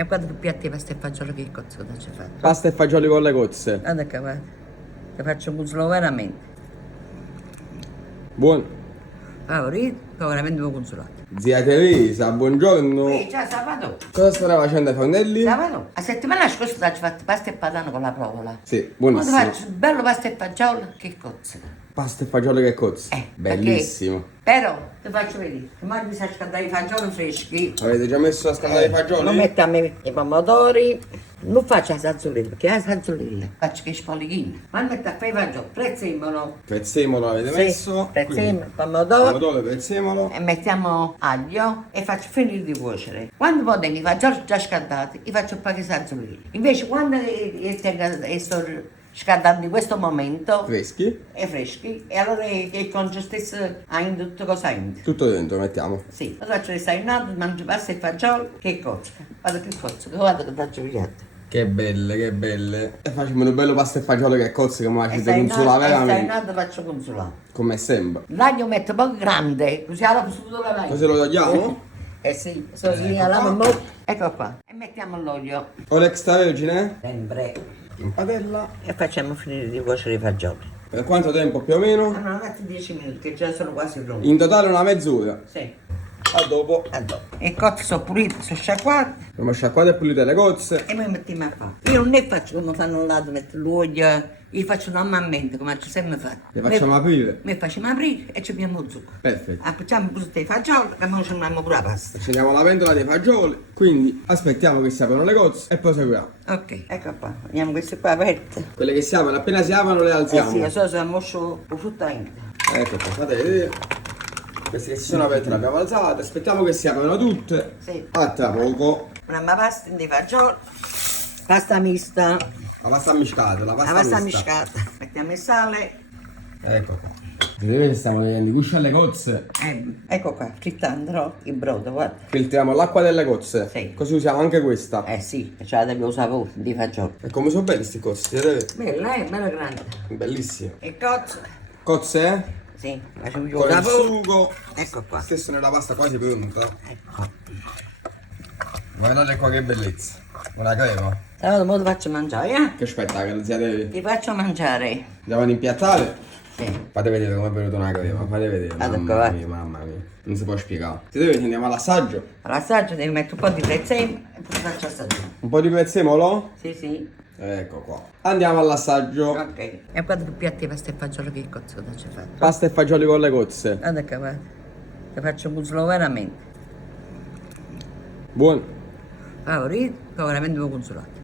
E guarda che piatti di pasta e fagioli che cozzo ci fatto. Pasta e fagioli con le cozze. Guarda che guarda. Ti faccio muslo veramente. Buono. Favorito, poi veramente un consolato. Zia Teresa, buongiorno. Ciao sabato. Cosa state facendo ai fornelli? Sabato. La settimana scorsa ci ho fatto pasta e patano con la provola. Sì, Ora buonissimo. faccio bello pasta e fagioli che cozzo. Pasta e fagioli che cozze. Bellissimo. Però ti faccio vedere, ma mi sa scaldare i fagioli freschi. Avete già messo a scaldare i fagioli? Lo metto a me i pomodori. Non faccio la salsolina, perché la salsolina faccio che spolichini. Ma metto a fare i fagioli, prezzemolo. Prezzemolo avete messo. Prezzemolo, pomodoro. Pomodoro, prezzemolo. E mettiamo aglio e faccio finire di cuocere. Quando poi tengo i fagioli già scaldati, li faccio fare i salsolini. Invece quando sto scaldando in questo momento Freschi. è freschi e allora che con se stesso hai tutto cosa in. Tutto dentro mettiamo. Sì, lo faccio restare in alto, mangio pasta e fagioli, che cozza. Guarda che cozza, guarda che faccio pigliato. Che belle, che belle. E facciamo un bello pasta e fagioli che cozze che mi E facete stai in consolare alto, veramente. faccio consolato. Come sempre. L'aglio metto poco grande, così alla postura la Così lo tagliamo? Eh sì, segnaliamo molto. Ecco qua. E mettiamo l'olio. Olio extravergine. Sempre. In padella. E facciamo finire di cuocere i fagioli. Per quanto tempo più o meno? No, datti 10 minuti, che già sono quasi pronti. In totale una mezz'ora. Sì. A dopo. E cotti sono puliti, sono sciacquati Abbiamo sciacquato e pulite le cozze. e noi mettiamo a fare. Io non ne faccio come fanno un lato, metto l'olio, io faccio normalmente come ci sempre fatto. Le facciamo aprire. Noi facciamo aprire e ci abbiamo il zucchero. Perfetto. Appicciamo pure i fagioli e poi ci mettiamo pure la pasta. Accendiamo la pentola dei fagioli. Quindi aspettiamo che si aprono le cozze e poi seguiamo. Ok, ecco qua. Vediamo queste qua aperte. Quelle che si aprono, appena si aprono le Eh alziamo. sì, io so se ho mosso il frutto in. Ecco qua, fate vedere. Queste che si sono aperte le abbiamo alzate. Aspettiamo che si aprono tutte. Sì. A tra poco. Una pasta di fagioli. Pasta mista. La pasta miscata, la La pasta pasta mista. miscata. Mettiamo il sale. Ecco qua. Vedete che stiamo vedendo i gusci alle cozze. Ecco qua, frittando il brodo, guarda. Filtriamo l'acqua delle cozze. Sì. Così usiamo anche questa. Eh sì, ce la devo usare voi, di fagioli. E come sono belli sti cozze, vedete? Bella, bella grande. Bellissimo. E cozze? Cozze, eh? Sì, facciamo io Con il usare voi. sugo. Ecco qua. Stesso nella pasta quasi pronta. Ecco. Guardate qua che bellezza. Una crema. Allora, ora ti faccio mangiare, eh? Che spettacolo, zia Devi. Ti faccio mangiare. Andiamo ad impiattare. Sì. Fate vedere come è venuta una crema, fate vedere. Guarda Mamma qua. mia, mamma mia. Non si può spiegare. Zia Devi, andiamo all'assaggio. All'assaggio devi mettere un po' di prezzemolo e poi ti faccio assaggiare. Un po' di prezzemolo? Sì, sì. Ecco qua. Andiamo all'assaggio. Ok. E guarda che piatti di pasta e fagioli che cozzo ci fatto. Pasta e fagioli con le cozze. Guarda che guarda. Ti faccio muslo veramente. Buono. Favorito, poi veramente un consolato.